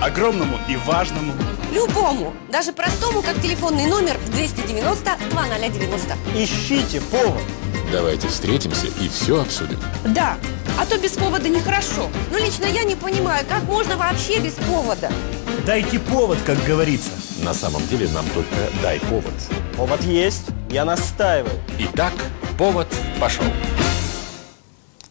Огромному и важному. Любому, даже простому, как телефонный номер 290 2090. Ищите повод. Давайте встретимся и все обсудим. Да, а то без повода нехорошо. Ну, лично я не понимаю, как можно вообще без повода? Дайте повод, как говорится. На самом деле нам только дай повод. Повод есть, я настаиваю. Итак, повод пошел.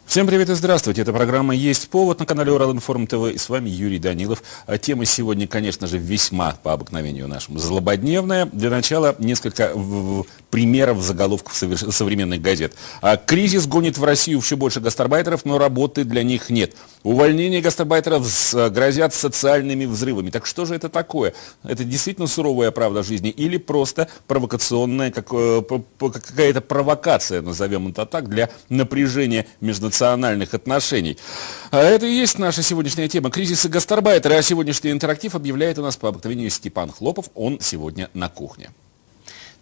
Всем привет и здравствуйте. Эта программа «Есть повод» на канале Уралинформ ТВ. И с вами Юрий Данилов. Тема сегодня, конечно же, весьма по обыкновению нашему злободневная. Для начала несколько примеров заголовков современных газет. Кризис гонит в Россию все больше гастарбайтеров, но работы для них нет. Увольнение гастарбайтеров грозят социальными взрывами. Так что же это такое? Это действительно суровая правда жизни или просто провокационная, какая-то провокация, назовем это так, для напряжения межнациональных отношений? Это и есть наша сегодняшняя тема. Кризис и гастарбайтеры. А сегодняшний интерактив объявляет у нас по обыкновению Степан Хлопов. Он сегодня на кухне.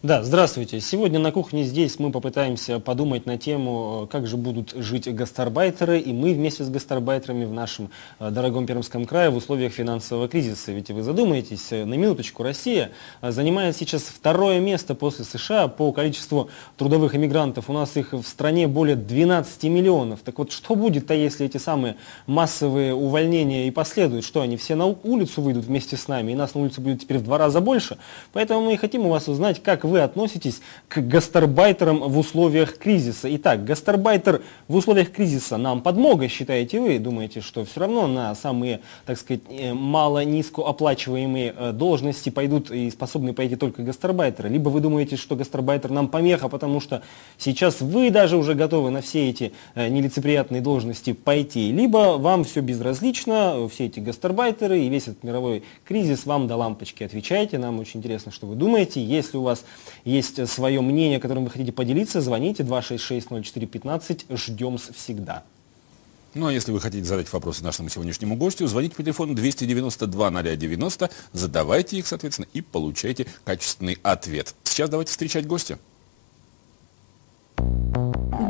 Да, здравствуйте. Сегодня на кухне здесь мы попытаемся подумать на тему, как же будут жить гастарбайтеры, и мы вместе с гастарбайтерами в нашем дорогом Пермском крае в условиях финансового кризиса. Ведь вы задумаетесь, на минуточку, Россия занимает сейчас второе место после США по количеству трудовых иммигрантов. У нас их в стране более 12 миллионов. Так вот, что будет-то, если эти самые массовые увольнения и последуют? Что, они все на улицу выйдут вместе с нами, и нас на улице будет теперь в 2 раза больше? Поэтому мы и хотим у вас узнать, как вы относитесь к гастарбайтерам в условиях кризиса. Итак, гастарбайтер в условиях кризиса нам подмога, считаете вы? Думаете, что все равно на самые, так сказать, низкооплачиваемые должности пойдут и способны пойти только гастарбайтеры? Либо вы думаете, что гастарбайтер нам помеха, потому что сейчас вы даже уже готовы на все эти нелицеприятные должности пойти? Либо вам все безразлично, все эти гастарбайтеры и весь этот мировой кризис вам до лампочки. Отвечайте, нам очень интересно, что вы думаете. Если у вас есть свое мнение, которым вы хотите поделиться, звоните 266-04-15, ждем всегда. Ну а если вы хотите задать вопросы нашему сегодняшнему гостю, звоните по телефону 292-00-90, задавайте их, соответственно, и получайте качественный ответ. Сейчас давайте встречать гостя.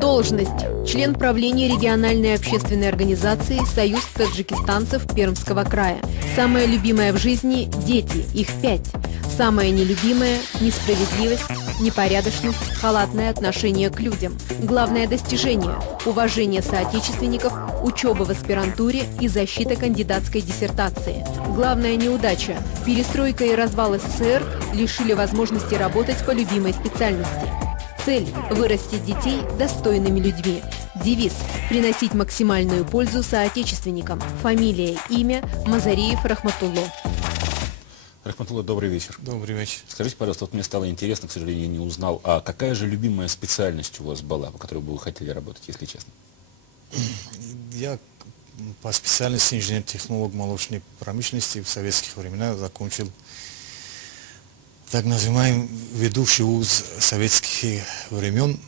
Должность. Член правления региональной общественной организации «Союз таджикистанцев Пермского края». Самое любимое в жизни – дети, их 5. Самое нелюбимое – несправедливость, непорядочность, халатное отношение к людям. Главное достижение – уважение соотечественников, учеба в аспирантуре и защита кандидатской диссертации. Главная неудача – перестройка и развал СССР лишили возможности работать по любимой специальности. Цель – вырастить детей достойными людьми. Девиз – приносить максимальную пользу соотечественникам. Фамилия, имя – Мазариев Рахматулло. Рахматулло, добрый вечер. Добрый вечер. Скажите, пожалуйста, вот мне стало интересно, к сожалению, я не узнал, а какая же любимая специальность у вас была, по которой бы вы хотели работать, если честно? Я по специальности инженер-технолог молочной промышленности в советских временах закончил так называемый ведущий вуз советских времен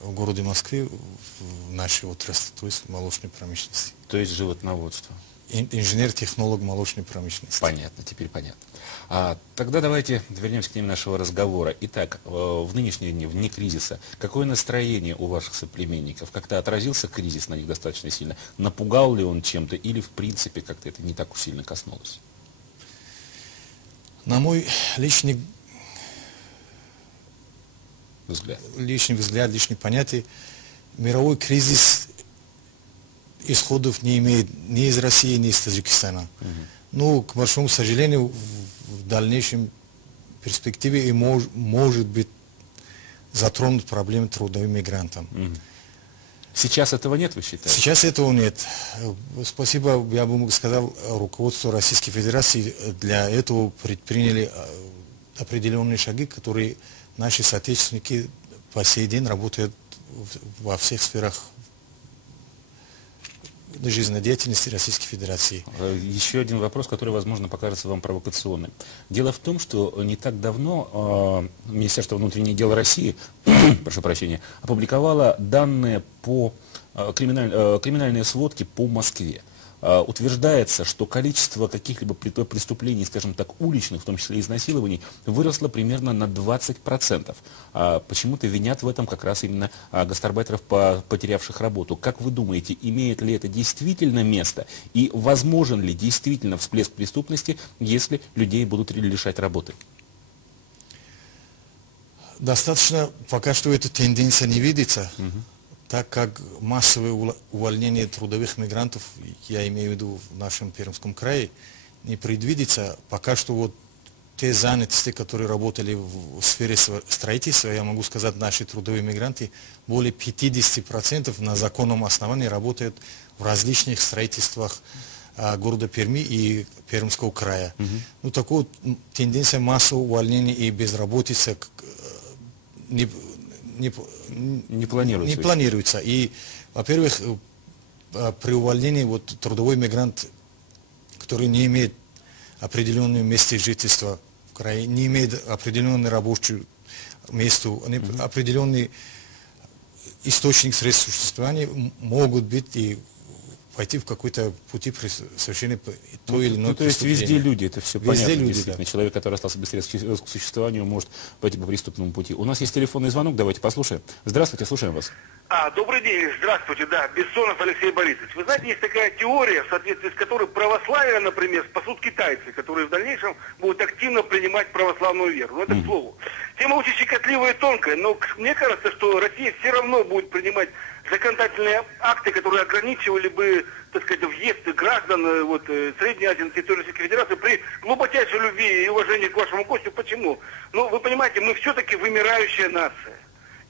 в городе Москве в нашей отрасли, то есть молочной промышленности. То есть животноводство. Инженер-технолог молочной промышленности. Понятно, теперь понятно. Тогда давайте вернемся к теме нашего разговора. Итак, в нынешние дни, вне кризиса, какое настроение у ваших соплеменников? Как-то отразился кризис на них достаточно сильно? Напугал ли он чем-то или, в принципе, как-то это не так уж сильно коснулось? На мой личный взгляд, личное понятие, мировой кризис исходов не имеет ни из России, ни из Таджикистана. Но, к большому сожалению, в дальнейшем перспективе и может быть затронут проблемы трудовых мигрантов. Сейчас этого нет, вы считаете? Сейчас этого нет. Спасибо, я бы сказал, руководству Российской Федерации для этого предприняли определенные шаги, которые наши соотечественники по сей день работают во всех сферах жизнедеятельности Российской Федерации. Еще один вопрос, который, возможно, покажется вам провокационным. Дело в том, что не так давно Министерство внутренних дел России, прошу прощения, опубликовало данные по криминальные сводки по Москве. утверждается, что количество каких-либо преступлений, скажем так, уличных, в том числе изнасилований, выросло примерно на 20%. Почему-то винят в этом как раз именно гастарбайтеров, потерявших работу. Как вы думаете, имеет ли это действительно место и возможен ли действительно всплеск преступности, если людей будут лишать работы? Достаточно пока что эта тенденция не видится, так как массовое увольнение трудовых мигрантов, я имею в виду в нашем Пермском крае, не предвидится. Пока что вот те занятости, которые работали в сфере строительства, я могу сказать, наши трудовые мигранты, более 50% на законном основании работают в различных строительствах города Перми и Пермского края. Ну, такая тенденция массового увольнения и безработицы не планируется. И, во-первых, при увольнении вот, трудовой мигрант, который не имеет определенное место жительства в крае, не имеет определенное рабочее место, определенный источник средств существования, могут быть и пойти в какой-то пути при совершении той или иной то есть везде люди, это все везде понятно, люди, действительно. Да. Человек, который остался без средств к существованию, может пойти по преступному пути. У нас есть телефонный звонок, давайте послушаем. Здравствуйте, слушаем вас. Добрый день, здравствуйте, да, Бессонов Алексей Борисович. Вы знаете, есть такая теория, в соответствии с которой православие, например, спасут китайцы, которые в дальнейшем будут активно принимать православную веру. Ну, это к слову. Тема очень щекотливая и тонкая, но мне кажется, что Россия все равно будет принимать законодательные акты, которые ограничивали бы, так сказать, въезд граждан вот, Средней Азии на территорию Российской Федерации при глубочайшей любви и уважении к вашему гостю. Почему? Ну, вы понимаете, мы все-таки вымирающая нация.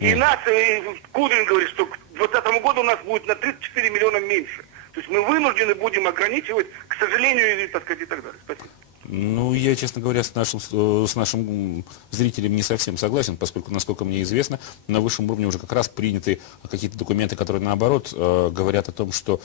И нация, Кудрин говорит, что к 2020 году у нас будет на 34 миллиона меньше. То есть мы вынуждены будем ограничивать, к сожалению, и, так сказать, и так далее. Спасибо. Ну, я, честно говоря, с нашим зрителем не совсем согласен, поскольку, насколько мне известно, на высшем уровне уже как раз приняты какие-то документы, которые, наоборот, говорят о том, что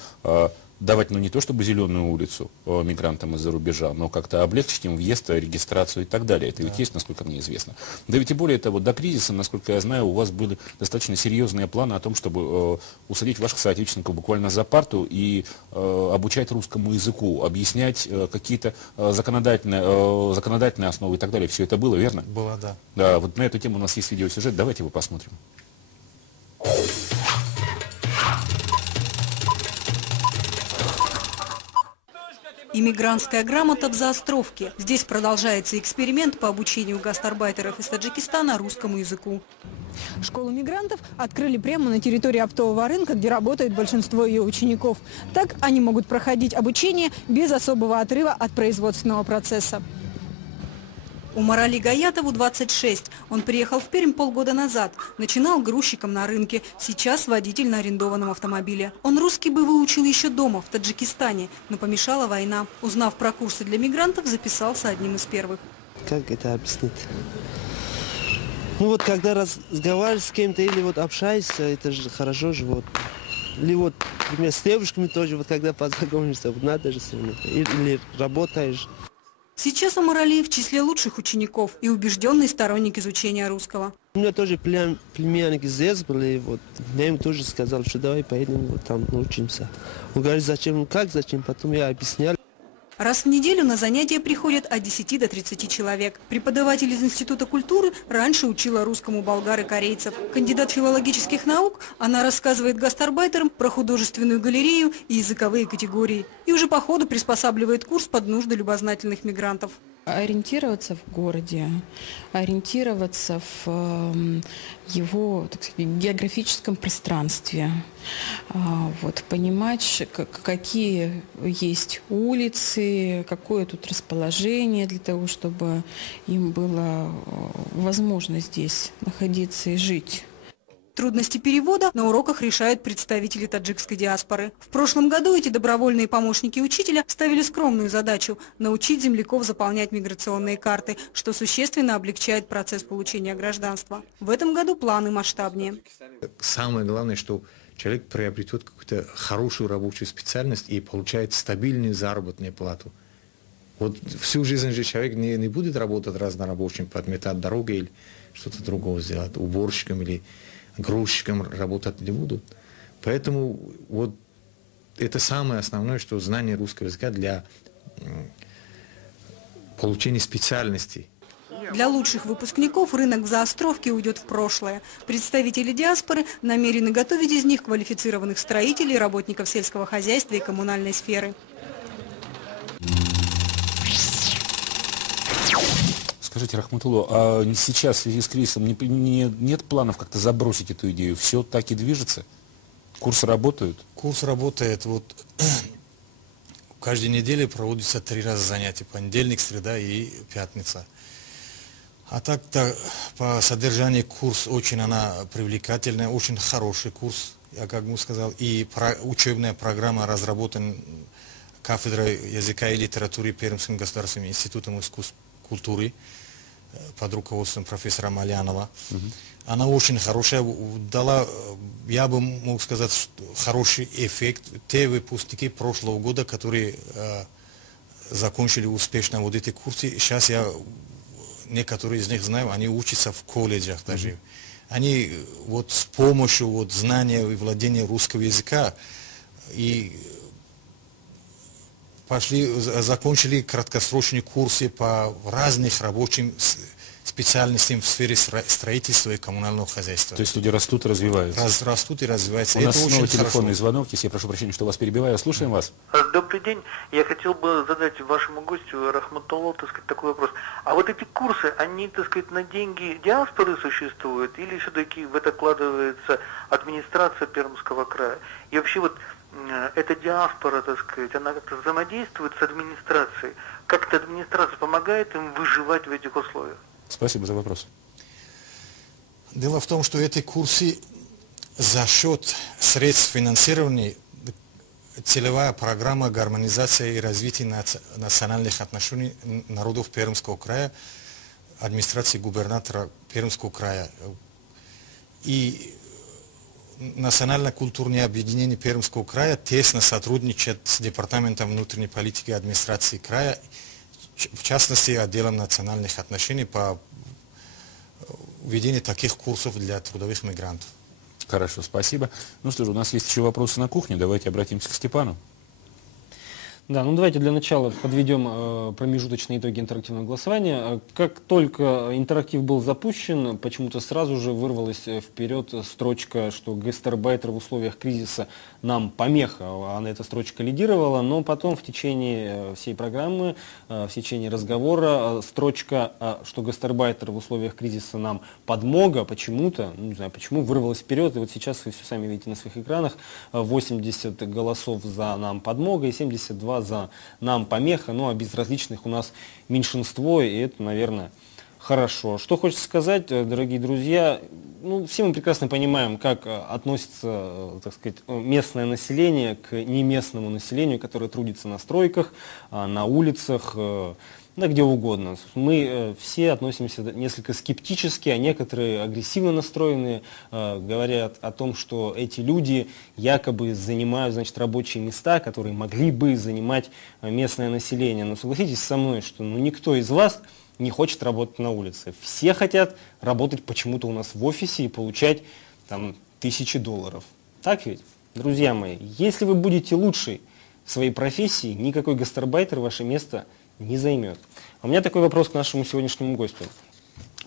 давать, ну, не то чтобы зеленую улицу мигрантам из-за рубежа, но как-то облегчить им въезд, регистрацию и так далее. Это ведь есть, насколько мне известно. Да ведь и более того, до кризиса, насколько я знаю, у вас были достаточно серьезные планы о том, чтобы усадить ваших соотечественников буквально за парту и обучать русскому языку, объяснять какие-то законодательные основы и так далее. Все это было, верно? Было, да. Да, вот на эту тему у нас есть видеосюжет, давайте его посмотрим. Иммигрантская грамота в Заостровке. Здесь продолжается эксперимент по обучению гастарбайтеров из Таджикистана русскому языку. Школу мигрантов открыли прямо на территории оптового рынка, где работает большинство ее учеников. Так они могут проходить обучение без особого отрыва от производственного процесса. Умарали Гаятову 26. Он приехал в Пермь полгода назад. Начинал грузчиком на рынке. Сейчас водитель на арендованном автомобиле. Он русский бы выучил еще дома, в Таджикистане, но помешала война. Узнав про курсы для мигрантов, записался одним из первых. Как это объяснить? Ну вот когда разговариваешь с кем-то или вот общаешься, это же хорошо же вот. Или вот, например, с девушками тоже, вот когда познакомишься, вот надо же с ними. Или работаешь. Сейчас Умарали в числе лучших учеников и убежденный сторонник изучения русского. У меня тоже племянники здесь были, вот, я им тоже сказал, что давай поедем, вот там научимся. Он говорит, зачем, как, зачем, потом я объяснял. Раз в неделю на занятия приходят от 10 до 30 человек. Преподаватель из Института культуры раньше учила русскому болгар и корейцев. Кандидат филологических наук, она рассказывает гастарбайтерам про художественную галерею и языковые категории. И уже по ходу приспосабливает курс под нужды любознательных мигрантов. Ориентироваться в городе, ориентироваться в его, так сказать, географическом пространстве, вот, понимать, какие есть улицы, какое тут расположение для того, чтобы им было возможно здесь находиться и жить. Трудности перевода на уроках решают представители таджикской диаспоры. В прошлом году эти добровольные помощники учителя ставили скромную задачу – научить земляков заполнять миграционные карты, что существенно облегчает процесс получения гражданства. В этом году планы масштабнее. Самое главное, что человек приобретет какую-то хорошую рабочую специальность и получает стабильную заработную плату. Вот всю жизнь же человек не будет работать разнорабочим, подметать дорогу или что-то другое сделать, уборщиком или грузчиком работать не будут. Поэтому вот это самое основное, что знание русского языка для получения специальностей. Для лучших выпускников рынок в Заостровке уйдет в прошлое. Представители диаспоры намерены готовить из них квалифицированных строителей, работников сельского хозяйства и коммунальной сферы. Скажите, Рахматулло, а сейчас в связи с кризисом нет планов как-то забросить эту идею? Все так и движется? Курсы работают? Курс работает. Вот каждой неделе проводится 3 раза занятия. Понедельник, среда и пятница. А так-то по содержанию курс очень она привлекательная, очень хороший курс, я как бы сказал. И учебная программа разработана кафедрой языка и литературы Пермским государственным институтом искусств культуры под руководством профессора Малянова. Она очень хорошая, дала, я бы мог сказать, хороший эффект. Те выпускники прошлого года, которые закончили успешно вот эти курсы, сейчас я некоторые из них знаю, они учатся в колледжах даже. Они вот с помощью вот знания и владения русского языка и закончили краткосрочные курсы по разным рабочим специальностям в сфере строительства и коммунального хозяйства. То есть люди растут и развиваются? Растут и развиваются. У нас Это снова очень телефонный хорошо. звонок, если я прошу прощения, что вас перебиваю. Слушаем вас. Добрый день. Я хотел бы задать вашему гостю Рахматулло, так сказать, такой вопрос. А вот эти курсы, они, так сказать, на деньги диаспоры существуют или все-таки в это вкладывается администрация Пермского края? И вообще вот эта диаспора, так сказать, она как-то взаимодействует с администрацией? Как-то администрация помогает им выживать в этих условиях? Спасибо за вопрос. Дело в том, что эти курсы за счет средств финансирования целевая программа гармонизации и развития национальных отношений народов Пермского края, администрации губернатора Пермского края. И Национальное культурное объединение Пермского края тесно сотрудничает с Департаментом внутренней политики и администрации края, в частности, отделом национальных отношений по введению таких курсов для трудовых мигрантов. Хорошо, спасибо. Ну что же, у нас есть еще вопросы на кухне. Давайте обратимся к Степану. Да, ну давайте для начала подведем промежуточные итоги интерактивного голосования. Как только интерактив был запущен, почему-то сразу же вырвалась вперед строчка, что гастарбайтер в условиях кризиса нам помеха. Она эта строчка лидировала, но потом в течение всей программы, в течение разговора строчка, что гастарбайтер в условиях кризиса нам подмога, почему-то, не знаю почему, вырвалась вперед. И вот сейчас вы все сами видите на своих экранах, 80 голосов за нам подмога и 72 за нам помеха, ну а безразличных у нас меньшинство, и это, наверное, хорошо. Что хочется сказать, дорогие друзья, ну, все мы прекрасно понимаем, как относится, так сказать, местное население к неместному населению, которое трудится на стройках, на улицах, да где угодно. Мы все относимся несколько скептически, а некоторые агрессивно настроенные, говорят о том, что эти люди якобы занимают, значит, рабочие места, которые могли бы занимать местное население. Но согласитесь со мной, что никто из вас не хочет работать на улице. Все хотят работать почему-то у нас в офисе и получать там $1000. Так ведь, друзья мои? Если вы будете лучшей в своей профессии, никакой гастарбайтер ваше место не займет. У меня такой вопрос к нашему сегодняшнему гостю.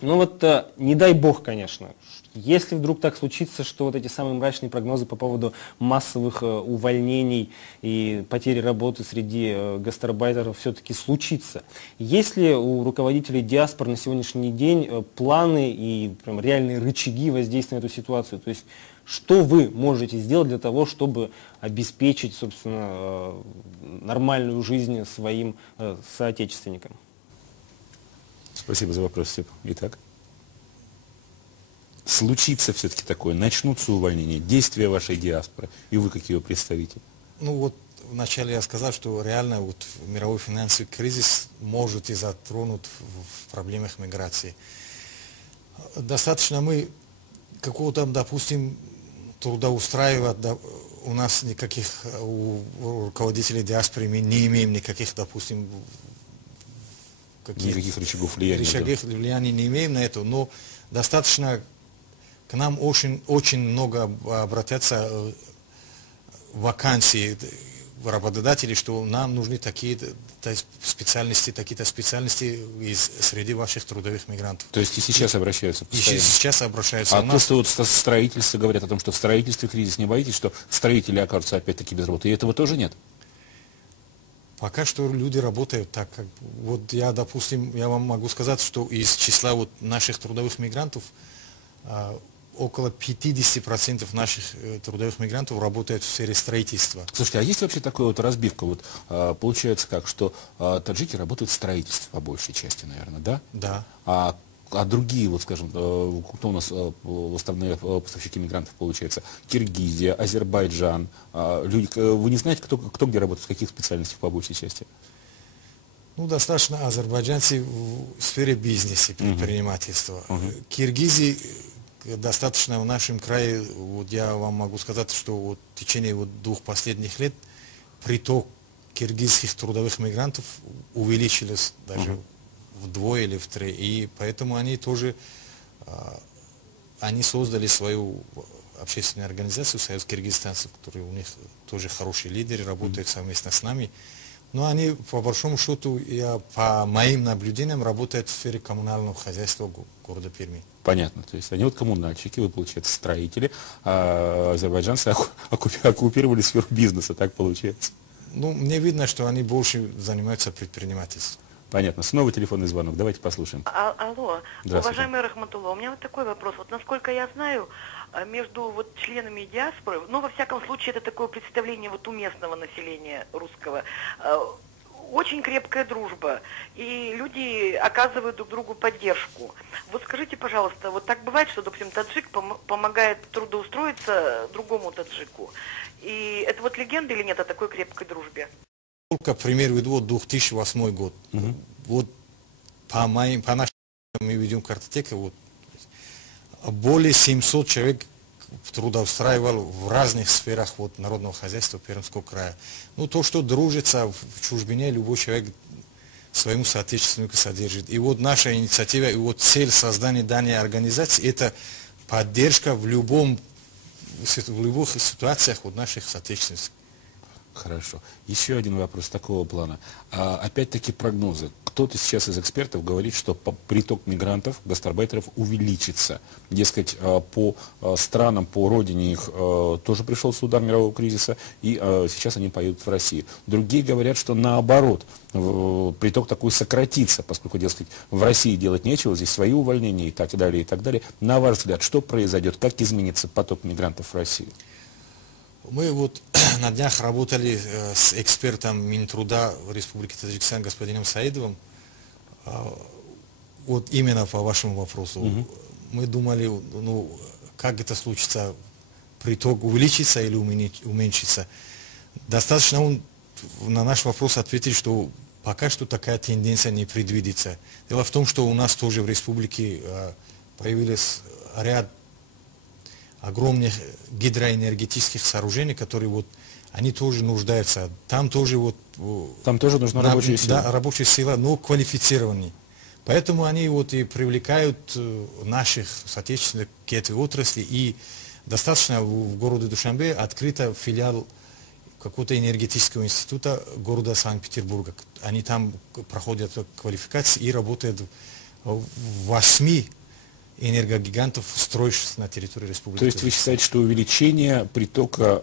Ну вот, не дай бог, конечно, если вдруг так случится, что вот эти самые мрачные прогнозы по поводу массовых увольнений и потери работы среди гастарбайтеров все-таки случится, есть ли у руководителей диаспор на сегодняшний день планы и прям реальные рычаги воздействия на эту ситуацию? То есть, что вы можете сделать для того, чтобы обеспечить, собственно, нормальную жизнь своим соотечественникам? Спасибо за вопрос, Степ. Итак, случится все-таки такое, начнутся увольнения, действия вашей диаспоры, и вы как ее представитель? Ну вот вначале я сказал, что реально вот мировой финансовый кризис может и затронуть в проблемах миграции. Достаточно мы какого-то, допустим, трудоустраивать, у нас никаких, у руководителей диаспоры мы не имеем никаких, допустим, никаких рычагов влияния. Рычагов влияния не имеем на это, но достаточно к нам очень много обратятся вакансии работодателей, что нам нужны такие-то специальности, такие-то специальности среди ваших трудовых мигрантов. То есть и сейчас обращаются постоянно? И сейчас обращаются. А то, что вот строительство говорят о том, что в строительстве кризис, не боитесь, что строители окажутся опять-таки без работы? И этого тоже нет? Пока что люди работают так, как вот я, допустим, я вам могу сказать, что из числа вот наших трудовых мигрантов около 50% наших трудовых мигрантов работают в сфере строительства. Слушайте, а есть вообще такая вот разбивка? Вот получается как, что таджики работают в строительстве по большей части, наверное, да? Да. А другие, вот скажем, кто у нас основные поставщики мигрантов получается? Киргизия, Азербайджан. Люди, вы не знаете, кто где работает, в каких специальностях по большей части? Ну, достаточно азербайджанцы в сфере бизнеса, предпринимательства. Киргизии достаточно в нашем крае, вот я вам могу сказать, что вот в течение вот 2 последних лет приток киргизских трудовых мигрантов увеличился даже вдвое или втрое, и поэтому они тоже, они создали свою общественную организацию, Союз киргизстанцев, который у них тоже хорошие лидеры, работают совместно с нами. Но они, по большому счету, по моим наблюдениям, работают в сфере коммунального хозяйства города Перми. Понятно. То есть они вот коммунальщики, вы, получается, строители, а азербайджанцы оккупировали сферу бизнеса, так получается? Ну, мне видно, что они больше занимаются предпринимательством. Понятно. Снова телефонный звонок. Давайте послушаем. Алло, уважаемый Рахматулла, у меня вот такой вопрос. Вот насколько я знаю, между вот членами диаспоры, ну, во всяком случае, это такое представление вот у местного населения русского, очень крепкая дружба, и люди оказывают друг другу поддержку. Вот скажите, пожалуйста, вот так бывает, что, допустим, таджик помогает трудоустроиться другому таджику? И это вот легенда или нет о такой крепкой дружбе? Только пример веду, 2008 год. Вот по нашим мы ведем картотеку, вот, более 700 человек трудоустраивал в разных сферах вот, народного хозяйства Пермского края. Ну, то, что дружится в чужбине, любой человек своему соотечественнику содержит. И вот наша инициатива, и вот цель создания данной организации, это поддержка в любых ситуациях вот, наших соотечественников. Хорошо. Еще один вопрос такого плана. Опять-таки прогнозы. Кто-то сейчас из экспертов говорит, что приток мигрантов, гастарбайтеров увеличится. Дескать, по странам, по родине их тоже пришелся удар мирового кризиса, и сейчас они поедут в Россию. Другие говорят, что наоборот, приток такой сократится, поскольку, дескать, в России делать нечего, здесь свои увольнения и так далее, и так далее. На ваш взгляд, что произойдет, как изменится поток мигрантов в Россию? Мы вот на днях работали с экспертом Минтруда Республики Таджикистан господином Саидовым, вот именно по вашему вопросу. Мы думали, ну, как это случится, приток увеличится или уменьшится. Достаточно он на наш вопрос ответил, что пока что такая тенденция не предвидится. Дело в том, что у нас тоже в республике появились ряд огромных гидроэнергетических сооружений, которые вот, они тоже нуждаются. Там тоже вот... Там тоже нужна рабочая сила. Да, рабочая сила, но квалифицированная. Поэтому они вот и привлекают наших соотечественников к этой отрасли. И достаточно в городе Душанбе открыто филиал какого-то энергетического института города Санкт-Петербурга. Они там проходят квалификацию и работают в 8 энергогигантов, строящихся на территории республики. То есть вы считаете, что увеличения притока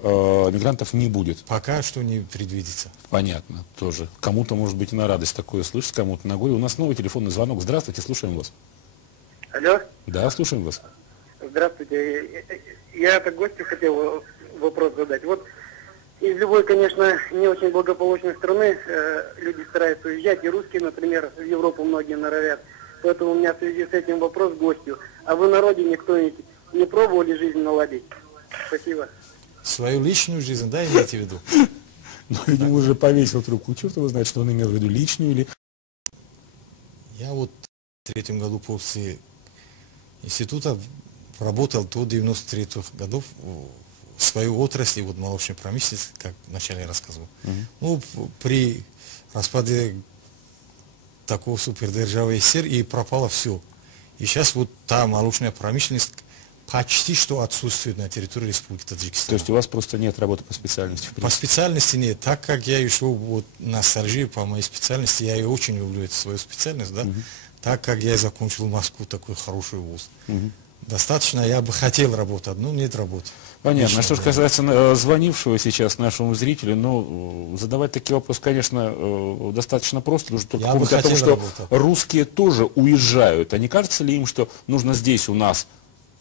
мигрантов не будет? Пока что не предвидится. Понятно, тоже. Кому-то, может быть, и на радость такое слышать, кому-то на горе. У нас новый телефонный звонок. Здравствуйте, слушаем вас. Алло. Да, слушаем вас. Здравствуйте. Я как гостю хотел вопрос задать. Вот из любой, конечно, не очень благополучной страны люди стараются уезжать, и русские, например, в Европу многие норовят. Поэтому у меня в связи с этим вопрос к гостю. А вы на родине кто-нибудь не пробовали жизнь наладить? Спасибо. Свою личную жизнь, да, имеете в виду? Ну, видимо, уже повесил трубку. Черт его знает, что он имел в виду, личную или... Я вот в 1993 году после института работал до 1993 годов в свою отрасль, вот молочной промышленности, как вначале я рассказывал. Ну, при распаде такого супердержавы СССР и пропало все. И сейчас вот та молочная промышленность почти что отсутствует на территории Республики Таджикистан. То есть у вас просто нет работы по специальности? В по специальности нет. Так как я ушел вот на стажи по моей специальности, я и очень люблю эту свою специальность, да, так как я закончил в Москву такой хороший вуз. Достаточно, я бы хотел работать, но нет работы. Понятно. А что же касается звонившего сейчас нашему зрителю, ну, задавать такие вопросы, конечно, достаточно просто, нужно только помнить о том, что русские тоже уезжают. А не кажется ли им, что нужно здесь у нас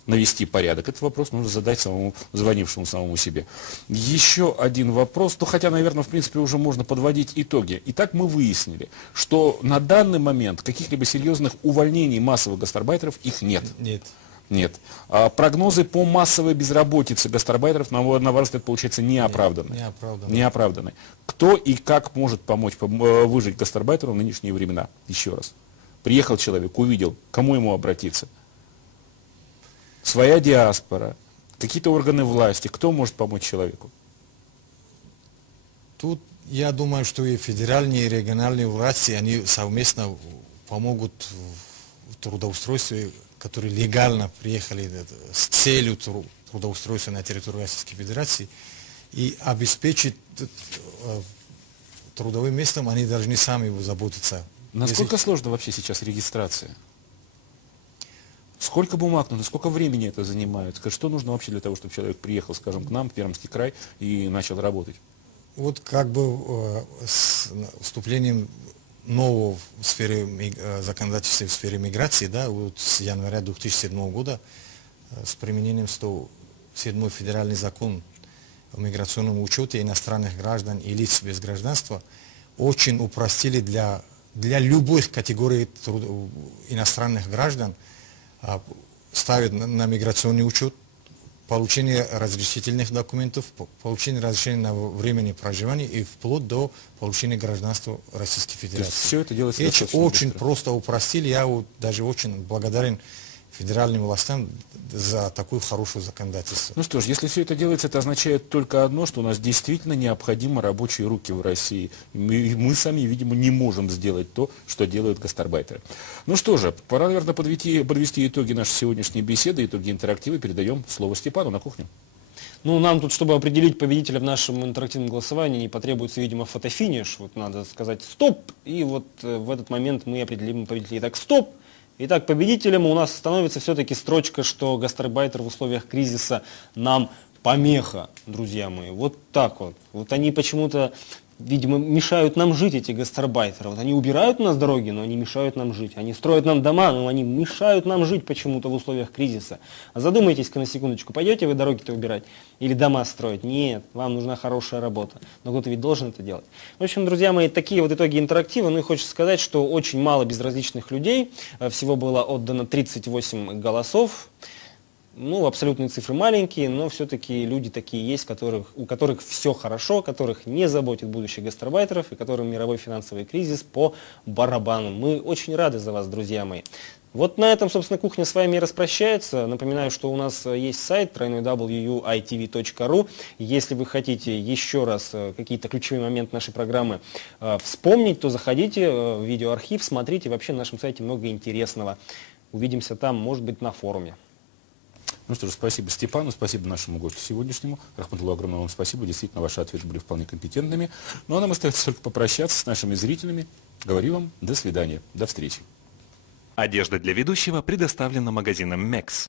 навести порядок? Этот вопрос нужно задать самому звонившему самому себе. Еще один вопрос, ну хотя, наверное, в принципе уже можно подводить итоги. Итак, мы выяснили, что на данный момент каких-либо серьезных увольнений массовых гастарбайтеров их нет. Нет. А прогнозы по массовой безработице гастарбайтеров, на ваш взгляд, получается, неоправданны. Неоправданны. Кто и как может помочь выжить гастарбайтеру в нынешние времена? Еще раз. Приехал человек, увидел, кому ему обратиться? Своя диаспора, какие-то органы власти. Кто может помочь человеку? Тут я думаю, что и федеральные, и региональные власти, они совместно помогут в трудоустройстве, которые легально приехали с целью трудоустройства на территории Российской Федерации, и обеспечить трудовым местом, они должны сами его заботиться. Насколько сложно вообще сейчас регистрация? Сколько бумаг нужно, сколько времени это занимает? Что нужно вообще для того, чтобы человек приехал, скажем, к нам в Пермский край и начал работать? Вот как бы с вступлением нового в сфере законодательства в сфере миграции, да, вот с января 2007 года с применением 107 федеральный закон о миграционном учете иностранных граждан и лиц без гражданства очень упростили для любой категории иностранных граждан, ставят на миграционный учет получение разрешительных документов, получение разрешения на временное проживание и вплоть до получения гражданства Российской Федерации. То есть все это делается очень быстро. просто упростили. Я вот даже очень благодарен федеральным властям за такое хорошее законодательство. Ну что ж, если все это делается, это означает только одно, что у нас действительно необходимы рабочие руки в России. Мы сами, видимо, не можем сделать то, что делают гастарбайтеры. Ну что же, пора, наверное, подвести итоги нашей сегодняшней беседы, итоги интерактива. Передаем слово Степану на кухню. Ну, нам тут, чтобы определить победителя в нашем интерактивном голосовании, не потребуется, видимо, фотофиниш. Вот надо сказать «стоп», и вот в этот момент мы определим победителя. Итак, «стоп». Итак, победителем у нас становится все-таки строчка, что гастарбайтер в условиях кризиса нам помеха, друзья мои. Вот так вот. Вот они почему-то, видимо, мешают нам жить, эти гастарбайтеры. Вот они убирают у нас дороги, но они мешают нам жить. Они строят нам дома, но они мешают нам жить почему-то в условиях кризиса. А задумайтесь-ка на секундочку, пойдете вы дороги-то убирать или дома строить? Нет, вам нужна хорошая работа. Но кто-то ведь должен это делать. В общем, друзья мои, такие вот итоги интерактива. Ну и хочется сказать, что очень мало безразличных людей. Всего было отдано 38 голосов. Ну, абсолютные цифры маленькие, но все-таки люди такие есть, у которых все хорошо, которых не заботит будущее гастарбайтеров и которым мировой финансовый кризис по барабану. Мы очень рады за вас, друзья мои. Вот на этом, собственно, кухня с вами и распрощается. Напоминаю, что у нас есть сайт www.itv.ru. Если вы хотите еще раз какие-то ключевые моменты нашей программы вспомнить, то заходите в видеоархив, смотрите. Вообще на нашем сайте много интересного. Увидимся там, может быть, на форуме. Ну что ж, спасибо Степану, спасибо нашему гостю сегодняшнему. Рахматуллах, огромное вам спасибо. Действительно, ваши ответы были вполне компетентными. Ну а нам остается только попрощаться с нашими зрителями. Говорю вам до свидания, до встречи. Одежда для ведущего предоставлена магазином Мекс.